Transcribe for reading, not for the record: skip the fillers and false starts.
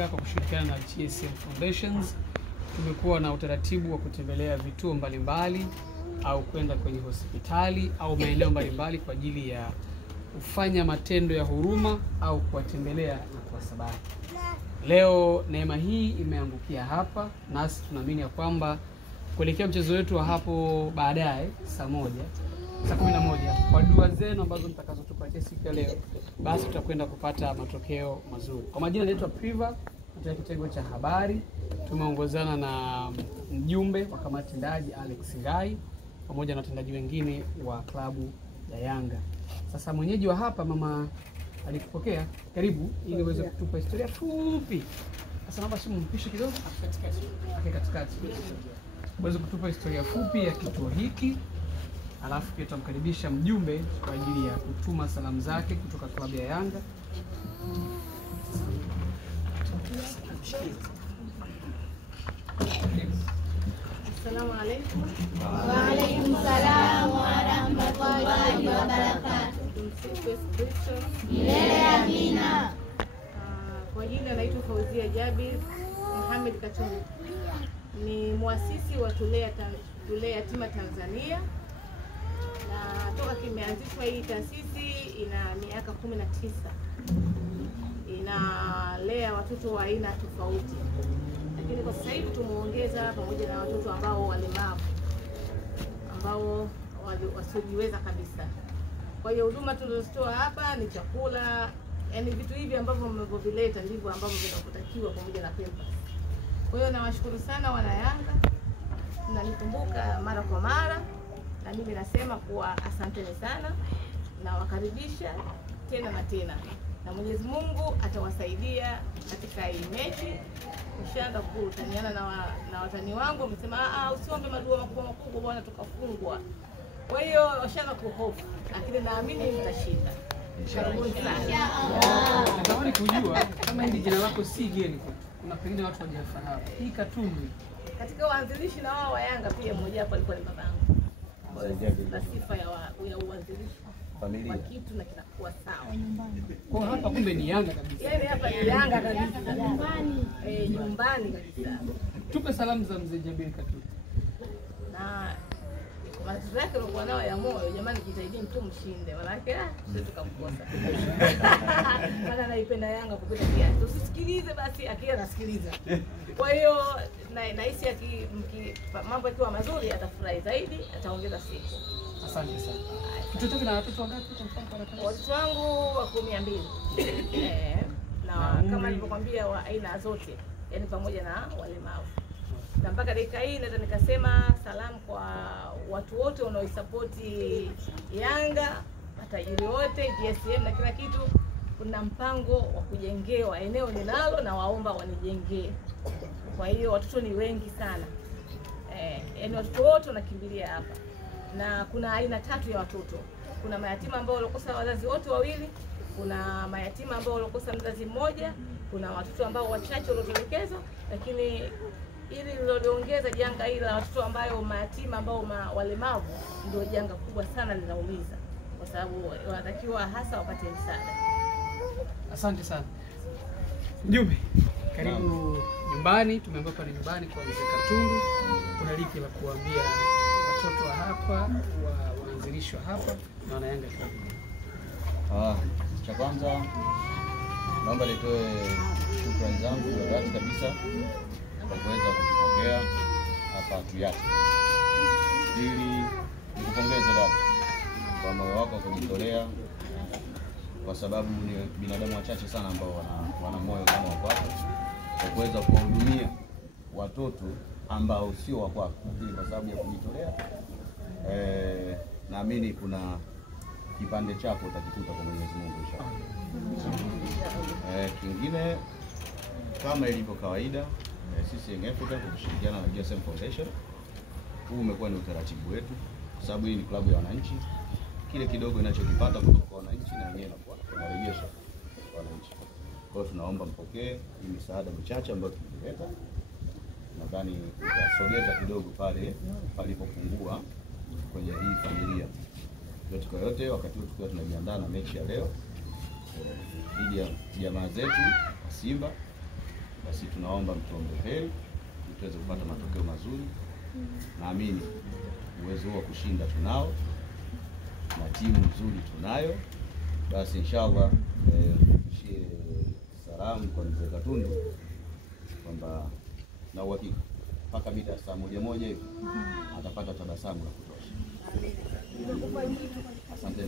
Yanga kwa kushirikiana na GSM Foundations tumekuwa na utaratibu wa kutembelea vituo mbalimbali au kwenda kwenye hospitali au maeneo mbalimbali kwa ajili ya kufanya matendo ya huruma au kuwatembelea na kuwasabahi. Leo neema hii imeangukia hapa, nasi tunaamini ya kwamba kuelekea mchezo wetu wa hapo baadaye saa 11 kwa dua zenu ambazo mtakazotupatia siku ya leo, basi tutakwenda kupata matokeo mazuri. Kwa majina naitwa Priva, kutoka kitengo cha habari. Tumeongozana na mjumbe wa kamati tendaji Alex Ngai pamoja na watendaji wengine wa klabu ya Yanga. Sasa mwenyeji wa hapa mama alikupokea, karibu ili uweze kutupa historia fupi. Sasa naomba simu mpishe kidogo katikati. Uweze kutupa historia fupi ya kituo hiki. Alafu pia tutamkaribisha mjumbe kwa ajili ya kutuma salamu zake kutoka klabu ya Yanga. Assalamu alaykum. Wa alaykum salaam wa rahmatullahi wa barakatuh. Tumsifu Yesu Kristo. Milele amina. Kwa jina naitwa Fauzia Jabir Muhammad Katungu. Ni muasisi wa Tulea Yatima Tanzania. Na toka kimeanzishwa hii taasisi ina miaka 19. Inalea watoto wa aina tofauti. Lakini kwa sasa hivi tumeongeza pamoja na watoto ambao walemavu, ambao wasiojiweza kabisa. Kwa hiyo huduma tunazozitoa hapa ni chakula, yani vitu hivi ambavyo mmevileta ndivyo ambavyo vinavyotakiwa pamoja na pampers. Kwa hiyo nawashukuru sana wana Yanga. Mnanikumbuka mara kwa mara na mimi nasema kuwa asanteni sana na wakaribisha tena na tena. Na Mwenyezi Mungu atawasaidia katika hii mechi. Nishaanza kutaniana na watani wangu, wamesema usiombe madua makubwa bwana tukafungwa. Kwa hiyo washaanza kuhofu, lakini naamini mtashinda. Karibuni sana. Natamani kujua kama hili jina lako si geni kwetu. Kuna pengine watu hawajafahamu. Hii Katundu katika waanzilishi na wao wa Yanga pia mmoja hapo alikuwa ni babangu. Kwa hiyo na sifa ya uanzilishi familia kitu na kinakuwa sawa. Kwa hapa kumbe ni Yanga kabisa. Yaani hapa ni Yanga kabisa. Nyumbani. Nyumbani kabisa. Tupe salamu za mzee Jabir Katundu. Na matatizo yake alikuwa nayo ya moyo, jamani jitahidini tu mshinde. Maanake sisi tukamkosa. Maana naipenda Yanga kupita kiasi. Usisikilize basi akija nasikiliza. Kwa hiyo nahisi mambo yakiwa mazuri atafurahi zaidi, ataongeza siku. Asante sana. Mtoto na watoto wangapi kwa mfano? Watoto wangu wako 200. Na kama nilivyokuambia wa aina zote, yani pamoja na walemavu. Na mpaka dakika hii naweza nikasema salamu kwa watu wote wanaoisapoti Yanga, matajiri wote, GSM na kila kitu. Kuna mpango wa kujengewa eneo ninalo na waomba wanijengee. Kwa hiyo watoto ni wengi sana. Yani watoto wote wanakimbilia hapa. Na kuna aina 3 ya watoto. Kuna mayatima ambao walikosa wazazi wote wawili, kuna mayatima ambao walikosa mzazi mmoja, kuna watoto ambao wachache walioelekezwa, lakini ili liloongeza janga hili la watoto ambao mayatima ambao walemavu ndio janga kubwa sana linaumiza, kwa sababu wanatakiwa hasa wapate msaada. Asante sana. Mjumbe, karibu nyumbani. Tumeambiwa kwa nyumbani kwa mzee Katundu. Kuna lipi la kuambia watoto wa hapa, waanzilishwa hapa na wana Yanga kwa? Cha kwanza naomba nitoe shukrani zangu za dhati kabisa kwa kuweza kutupokea hapa Tuyati. Pili, nikupongeze dada kwa moyo wako wa kujitolea, kwa sababu ni binadamu wachache sana ambao wana moyo kama wako kwa kuweza kuwahudumia watoto ambao sio wa kwako, lakini kwa sababu ya kujitolea naamini kuna kipande chako utakikuta kwa Mwenyezi Mungu inshallah. Kingine kama ilivyo kawaida, sisi Young Africans kwa kushirikiana na GSM Foundation, huu umekuwa ni utaratibu wetu, kwa sababu hii ni klabu ya wananchi. Kile kidogo inachokipata kutoka kwa wananchi na yenyewe inakuwa inarejesha kwa wananchi. Kwa hiyo tunaomba mpokee hii misaada michache ambayo tumeleta. Nadhani tutasogeza kidogo pale palipopungua kwenye hii familia. Yote kwa yote, wakati huu tukiwa tunajiandaa na mechi ya leo dhidi ya jamaa zetu Simba, basi tunaomba mtuombe heri ili tuweze kupata matokeo mazuri. Naamini uwezo wa kushinda tunao na timu nzuri tunayo. Basi inshallah shie salamu kwa mzee Katundu kwamba na uhakika mpaka mida saa 1 hivi atapata tabasamu la kutosha. Asante.